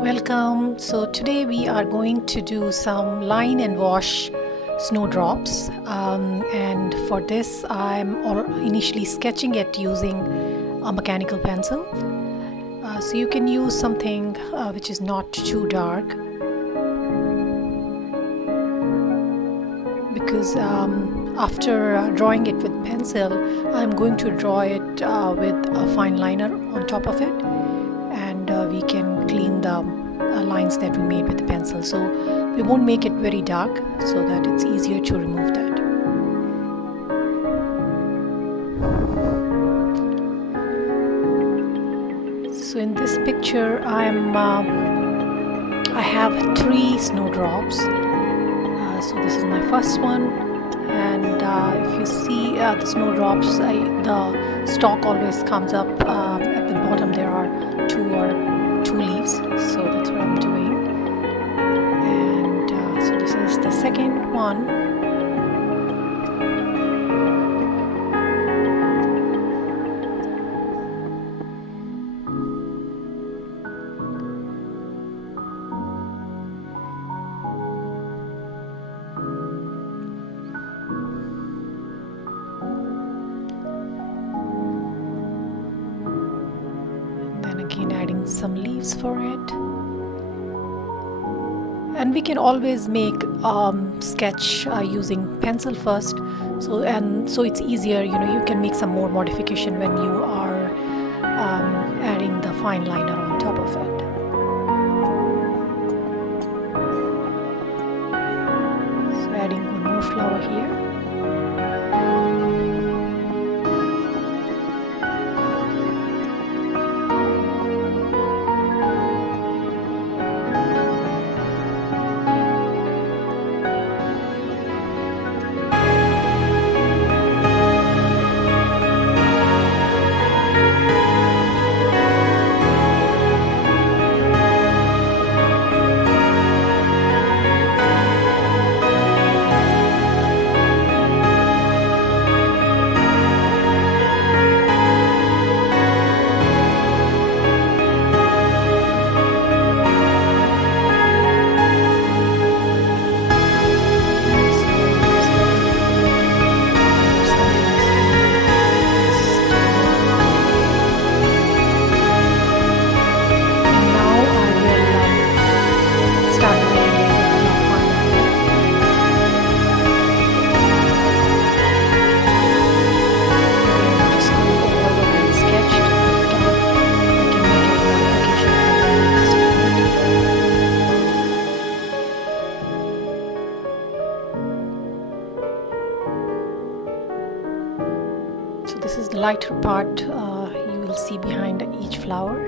Welcome. So today we are going to do some line and wash snowdrops, and for this I'm initially sketching it using a mechanical pencil. So you can use something which is not too dark, because after drawing it with pencil, I'm going to draw it with a fine liner on top of it, and we can clean the lines that we made with the pencil. So we won't make it very dark so that it's easier to remove that. So in this picture I have 3 snowdrops. So this is my first one, and if you see the snowdrops, the stalk always comes up. At the bottom there are two leaves, so that's what I'm doing. And so this is the second one. Again, adding some leaves for it, and we can always make sketch using pencil first, so it's easier. You can make some more modification when you are adding the fine liner on top of it. So adding one more flower here. So this is the lighter part you will see behind each flower.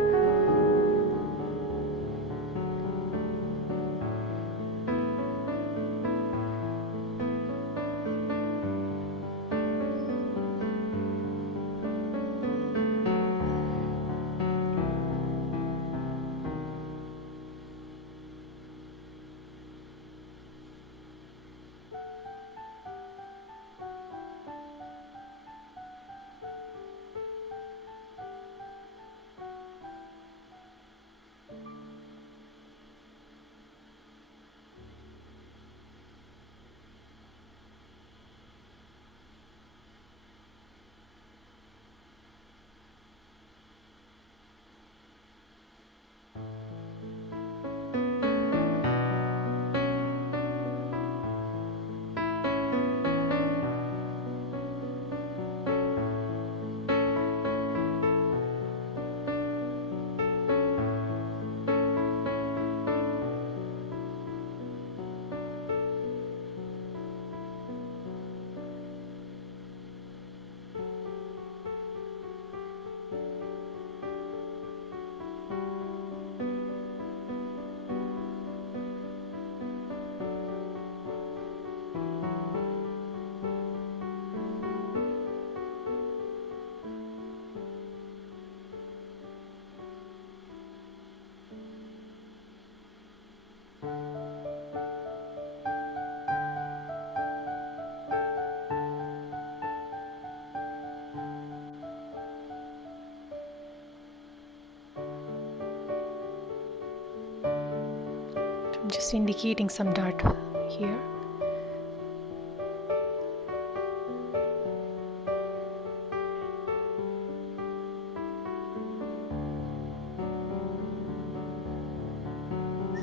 just indicating some dirt here.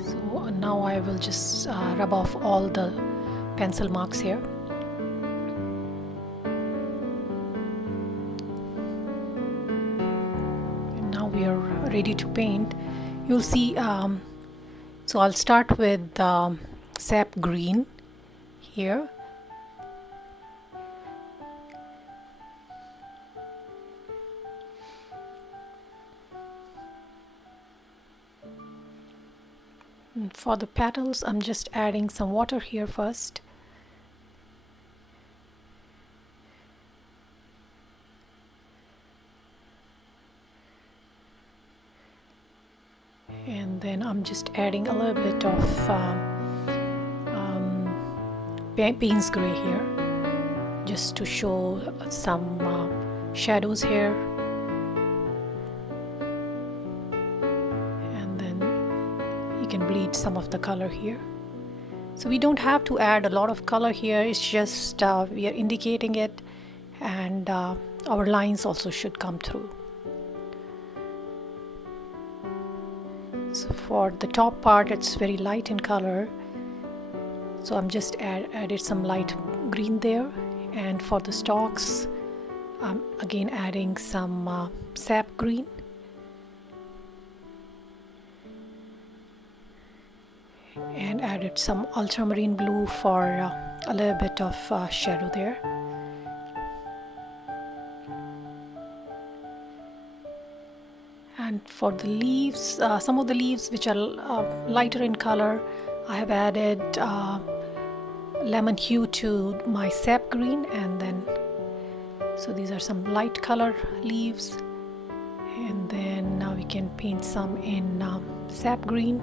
So now I will just rub off all the pencil marks here. And now we are ready to paint. You'll see, so I'll start with sap green here. And for the petals, I'm just adding some water here first. And then I'm just adding a little bit of Payne's gray here, just to show some shadows here. And then you can bleed some of the color here. So we don't have to add a lot of color here, it's just we are indicating it, and our lines also should come through. So for the top part, it's very light in color, so I'm just added some light green there. And for the stalks, I'm again adding some sap green. And added some ultramarine blue for a little bit of shadow there. And for the leaves, some of the leaves which are lighter in color, I have added lemon hue to my sap green, and then so these are some light color leaves. And then now we can paint some in sap green,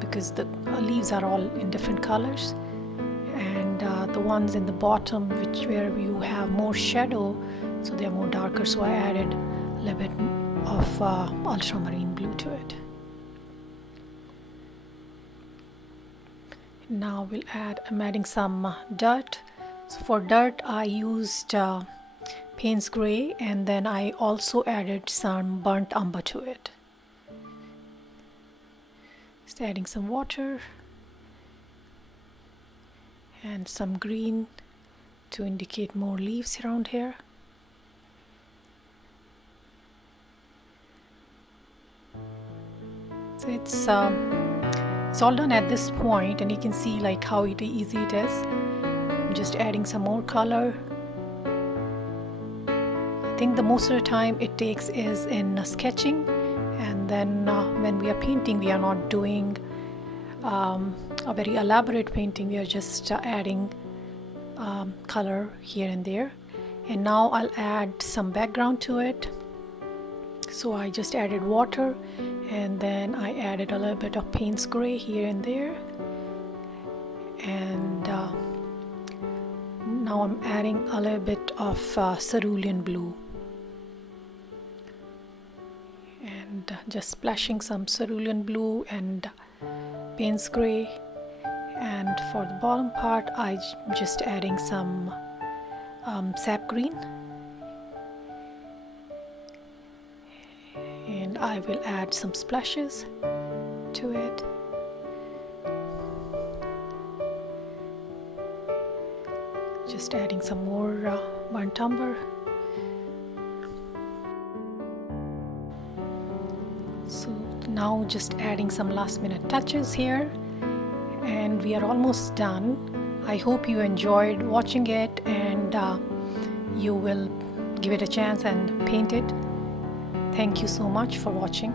because the leaves are all in different colors. And the ones in the bottom, where you have more shadow, so they are more darker, so I added a little bit of ultramarine blue to it. Now I'm adding some dirt. So for dirt I used Payne's gray, and then I also added some burnt umber to it. Just adding some water and some green to indicate more leaves around here. So it's all done at this point, and you can see like how easy it is. I'm just adding some more color. I think the most of the time it takes is in sketching, and then when we are painting, we are not doing a very elaborate painting. We are just adding color here and there. And now I'll add some background to it. So I just added water, and then I added a little bit of Payne's gray here and there. And now I'm adding a little bit of cerulean blue, and just splashing some cerulean blue and Payne's gray. And for the bottom part, I'm just adding some sap green, and I will add some splashes to it. Just adding some more burnt umber. So now just adding some last minute touches here, and we are almost done. I hope you enjoyed watching it, and you will give it a chance and paint it. Thank you so much for watching.